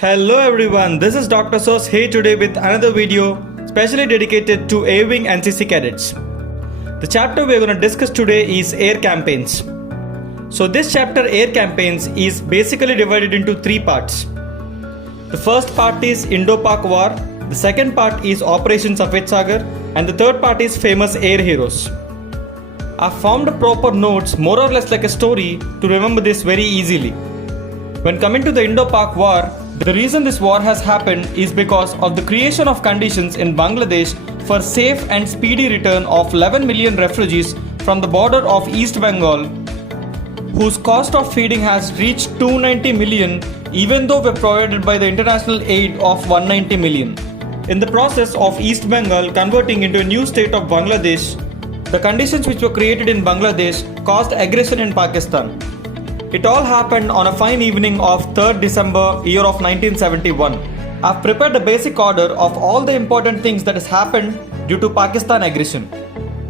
Hello everyone, this is Dr.Source here today with another video specially dedicated to Airwing Ncc cadets. The chapter we are going to discuss today is air campaigns. So this chapter, air campaigns, is basically divided into three parts. The first part is Indo-Pak War, the second part is Operation Safed Sagar, and the third part is famous air heroes. I've formed proper notes more or less like a story to remember this very easily. When coming to the Indo-Pak War, the reason this war has happened is because of the creation of conditions in Bangladesh for safe and speedy return of 11 million refugees from the border of East Bengal, whose cost of feeding has reached 290 million even though we're provided by the international aid of 190 million. In the process of East Bengal converting into a new state of Bangladesh, the conditions which were created in Bangladesh caused aggression in Pakistan. It all happened on a fine evening of 3rd December year of 1971. I've prepared a basic order of all the important things that has happened due to Pakistan aggression,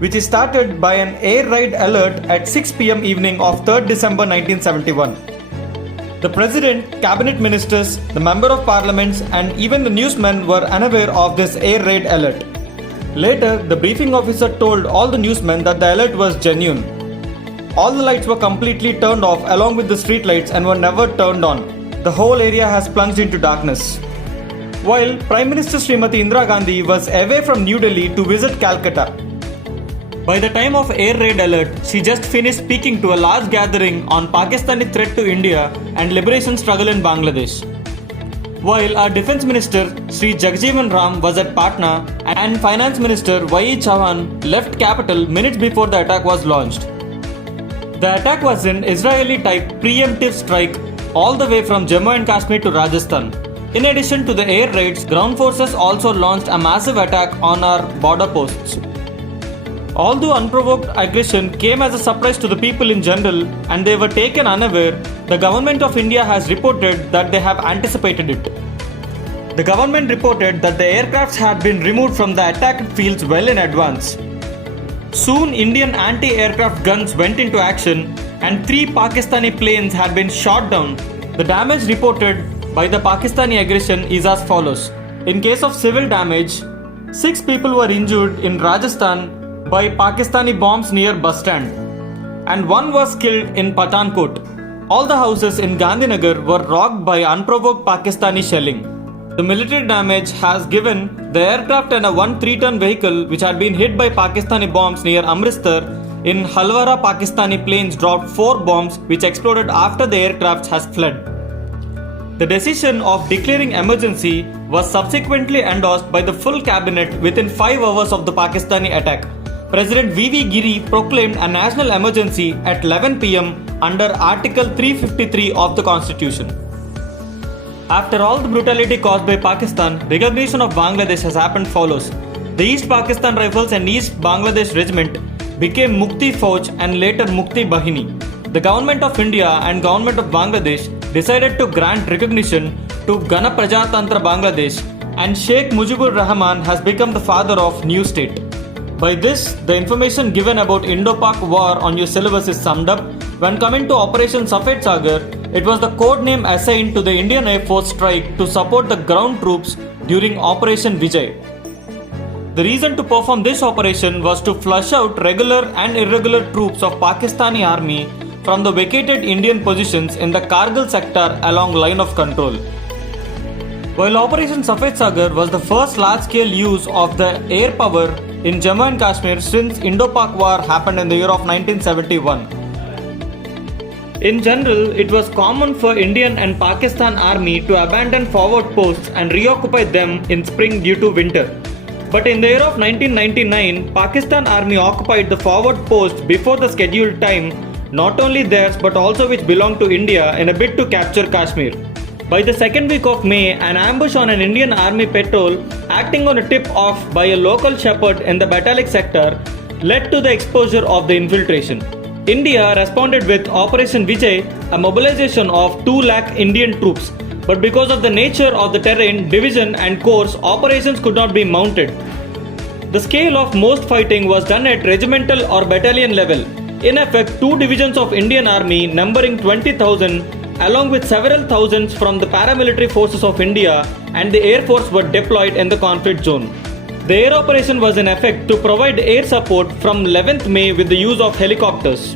which is started by an air raid alert at 6 p.m. evening of 3rd December 1971. The President, Cabinet Ministers, the Member of Parliaments and even the newsmen were unaware of this air raid alert. Later, the briefing officer told all the newsmen that the alert was genuine. All the lights were completely turned off along with the street lights and were never turned on. The whole area has plunged into darkness. While Prime Minister Srimati Indira Gandhi was away from New Delhi to visit Calcutta. By the time of air raid alert, she just finished speaking to a large gathering on Pakistani threat to India and liberation struggle in Bangladesh. While our Defence Minister Sri Jagjeevan Ram was at Patna and Finance Minister Y.E. Chauhan left capital minutes before the attack was launched. The attack was an Israeli-type preemptive strike all the way from Jammu and Kashmir to Rajasthan. In addition to the air raids, ground forces also launched a massive attack on our border posts. Although unprovoked aggression came as a surprise to the people in general and they were taken unaware, the Government of India has reported that they have anticipated it. The government reported that the aircrafts had been removed from the attacked fields well in advance. Soon, Indian anti-aircraft guns went into action and 3 Pakistani planes had been shot down. The damage reported by the Pakistani aggression is as follows. In case of civil damage, 6 people were injured in Rajasthan by Pakistani bombs near bus stand and 1 was killed in Pathankot. All the houses in Gandhinagar were rocked by unprovoked Pakistani shelling. The military damage has given the aircraft and a 1 3-ton vehicle which had been hit by Pakistani bombs near Amritsar. In Halwara, Pakistani planes dropped 4 bombs which exploded after the aircraft has fled. The decision of declaring emergency was subsequently endorsed by the full cabinet within 5 hours of the Pakistani attack. President V.V. Giri proclaimed a national emergency at 11 p.m. under Article 353 of the Constitution. After all the brutality caused by Pakistan, recognition of Bangladesh has happened follows. The East Pakistan Rifles and East Bangladesh Regiment became Mukti Fauj and later Mukti Bahini. The Government of India and Government of Bangladesh decided to grant recognition to Gana Prajatantra Bangladesh and Sheikh Mujibur Rahman has become the father of new state. By this, the information given about Indo-Pak War on your syllabus is summed up. When coming to Operation Safed Sagar, it was the code name assigned to the Indian Air Force strike to support the ground troops during Operation Vijay. The reason to perform this operation was to flush out regular and irregular troops of Pakistani army from the vacated Indian positions in the Kargil sector along line of control. While Operation Safed Sagar was the first large-scale use of the air power in Jammu and Kashmir since Indo-Pak War happened in the year of 1971. In general, it was common for Indian and Pakistan army to abandon forward posts and reoccupy them in spring due to winter. But in the year of 1999, Pakistan army occupied the forward post before the scheduled time, not only theirs but also which belonged to India in a bid to capture Kashmir. By the second week of May, an ambush on an Indian army patrol acting on a tip-off by a local shepherd in the Batalik sector led to the exposure of the infiltration. India responded with Operation Vijay, a mobilization of 2 lakh Indian troops, but because of the nature of the terrain, division and course, operations could not be mounted. The scale of most fighting was done at regimental or battalion level. In effect, 2 divisions of Indian Army numbering 20,000 along with several thousands from the paramilitary forces of India and the Air Force were deployed in the conflict zone. The air operation was in effect to provide air support from 11th May with the use of helicopters.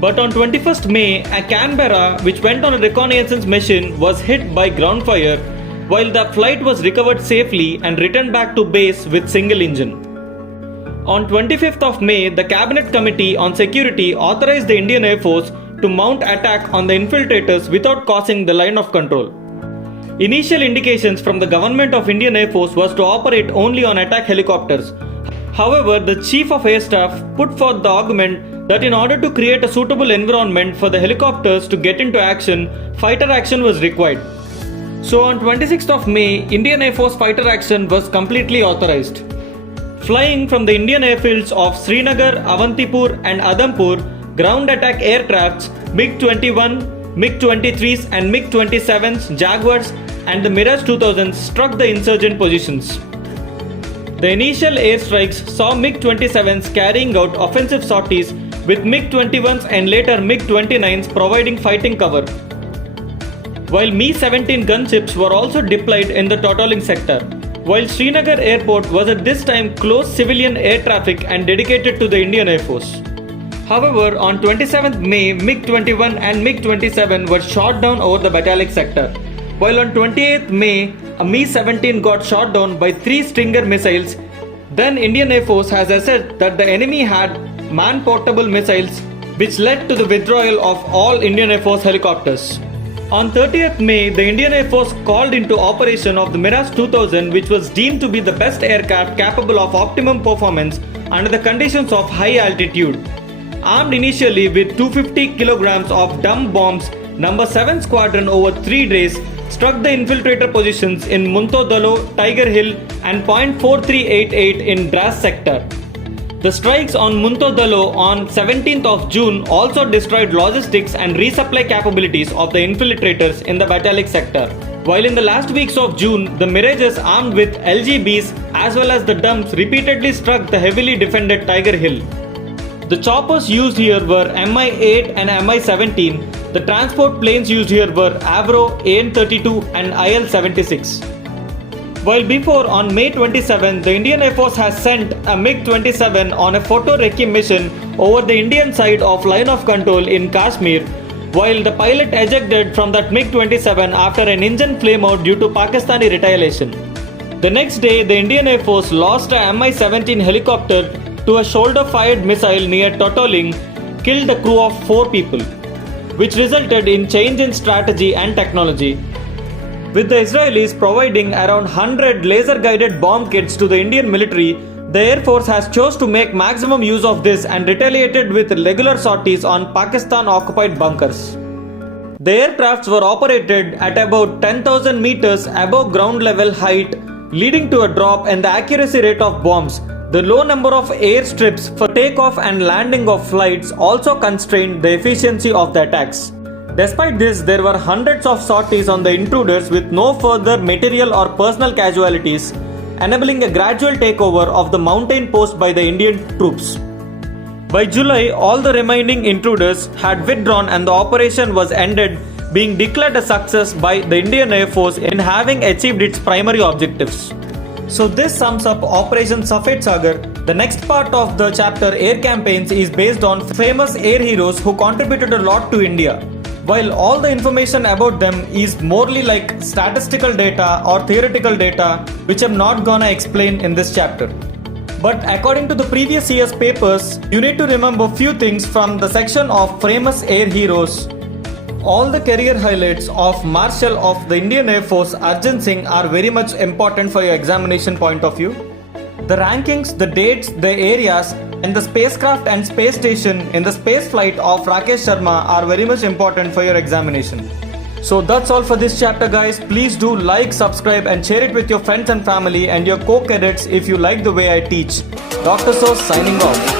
But on 21st May, a Canberra which went on a reconnaissance mission was hit by ground fire, while the flight was recovered safely and returned back to base with single engine. On 25th of May, the Cabinet Committee on Security authorized the Indian Air Force to mount attack on the infiltrators without crossing the line of control. Initial indications from the government of Indian Air Force was to operate only on attack helicopters. However, the Chief of Air Staff put forth the argument that in order to create a suitable environment for the helicopters to get into action, fighter action was required. So on 26th of May, Indian Air Force fighter action was completely authorized. Flying from the Indian airfields of Srinagar, Avantipur and Adampur, ground attack aircrafts MiG-21, MiG-23s and MiG-27s, Jaguars and the Mirage 2000s struck the insurgent positions. The initial airstrikes saw MiG-27s carrying out offensive sorties with MiG-21s and later MiG-29s providing fighting cover, while Mi-17 gunships were also deployed in the totalling sector. While Srinagar Airport was at this time closed civilian air traffic and dedicated to the Indian Air Force. However, on 27th May, MiG-21 and MiG-27 were shot down over the Batalic sector, while on 28th May, a Mi-17 got shot down by 3 Stinger missiles. Then Indian Air Force has assessed that the enemy had man-portable missiles, which led to the withdrawal of all Indian Air Force helicopters. On 30th May, the Indian Air Force called into operation of the Mirage 2000, which was deemed to be the best aircraft capable of optimum performance under the conditions of high altitude. Armed initially with 250 kilograms of dumb bombs, No. 7 Squadron over 3 days struck the infiltrator positions in Muntodalo, Tiger Hill and .4388 in Dras sector. The strikes on Muntodalo on 17th of June also destroyed logistics and resupply capabilities of the infiltrators in the Batalic sector. While in the last weeks of June, the Mirages armed with LGBs as well as the dumps repeatedly struck the heavily defended Tiger Hill. The choppers used here were Mi-8 and Mi-17. The transport planes used here were Avro, AN-32 and IL-76. While before, on May 27, the Indian Air Force has sent a MiG-27 on a photo recce mission over the Indian side of line of control in Kashmir, while the pilot ejected from that MiG-27 after an engine flameout due to Pakistani retaliation. The next day, the Indian Air Force lost a Mi-17 helicopter to a shoulder-fired missile near Totoling, killed a crew of 4 people, which resulted in change in strategy and technology. With the Israelis providing around 100 laser-guided bomb kits to the Indian military, the Air Force has chose to make maximum use of this and retaliated with regular sorties on Pakistan-occupied bunkers. The aircrafts were operated at about 10,000 meters above ground level height, leading to a drop in the accuracy rate of bombs. The low number of airstrips for takeoff and landing of flights also constrained the efficiency of the attacks. Despite this, there were hundreds of sorties on the intruders with no further material or personal casualties, enabling a gradual takeover of the mountain post by the Indian troops. By July, all the remaining intruders had withdrawn and the operation was ended, being declared a success by the Indian Air Force in having achieved its primary objectives. So this sums up Operation Safed Sagar. The next part of the chapter, Air Campaigns, is based on famous air heroes who contributed a lot to India. While all the information about them is morely like statistical data or theoretical data, which I'm not gonna explain in this chapter. But according to the previous year's papers, you need to remember few things from the section of famous air heroes. All the career highlights of Marshal of the Indian Air Force Arjun Singh are very much important for your examination point of view. The rankings, the dates, the areas and the spacecraft and space station in the space flight of Rakesh Sharma are very much important for your examination. So that's all for this chapter, guys. Please do like, subscribe and share it with your friends and family and your co-cadets if you like the way I teach. Dr. Source signing off.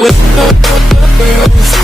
with